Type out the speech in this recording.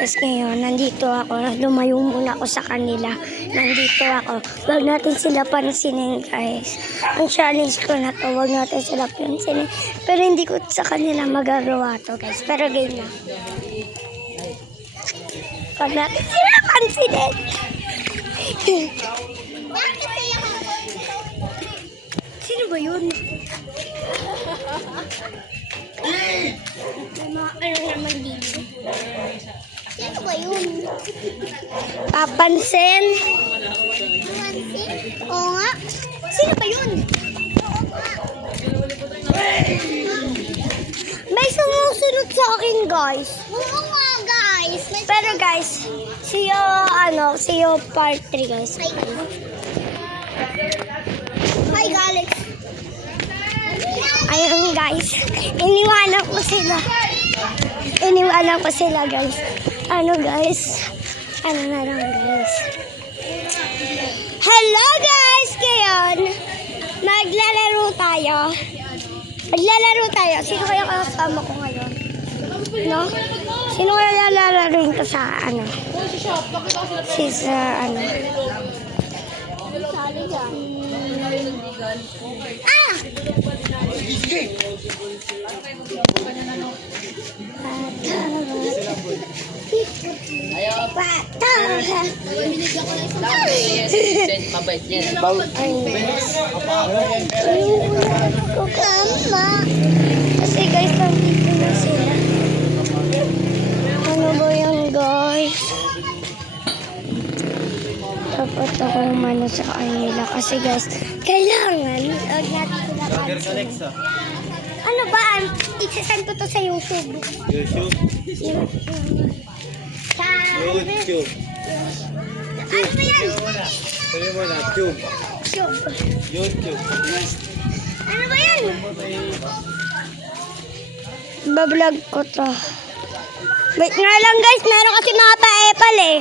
Tapos ngayon, nandito ako. Lumayo muna ako sa kanila. Nandito ako. Huwag natin sila pansinin, guys. Ang challenge ko na to, huwag natin sila pansinin. Pero hindi ko sa kanila magagawa to, guys. Pero game na. Huwag natin sila pansinin. Sino ba yun? Ano naman dito? Sino ba yun? Papansin? Papansin? Oo nga. Sino ba yun? May sumusunod sa akin, guys. Oo nga, guys. Pero guys, see you part 3, guys. Hi, Alex. Ayun, guys. Iniwanan ko sila, guys. Guys? Ano na lang, guys. Hello, guys! Ngayon, maglalaro tayo. Sino kaya kasama ko ngayon? No? Sino kaya lalaroin ko sa Mabait yan. Kasi guys, nandito na sila. Ano ba yan, guys? Dapat ako umano sa kanila. Kasi guys, kailangan huwag natin sila pansin. Ano ba? Isasend ko to sa YouTube. YouTube. YouTube. Ano ba yan? Sabi mo na, Tube. YouTube. Ano ba yan? Bablog ko to. Wait nga lang, guys, meron kasi mga pa-epal eh.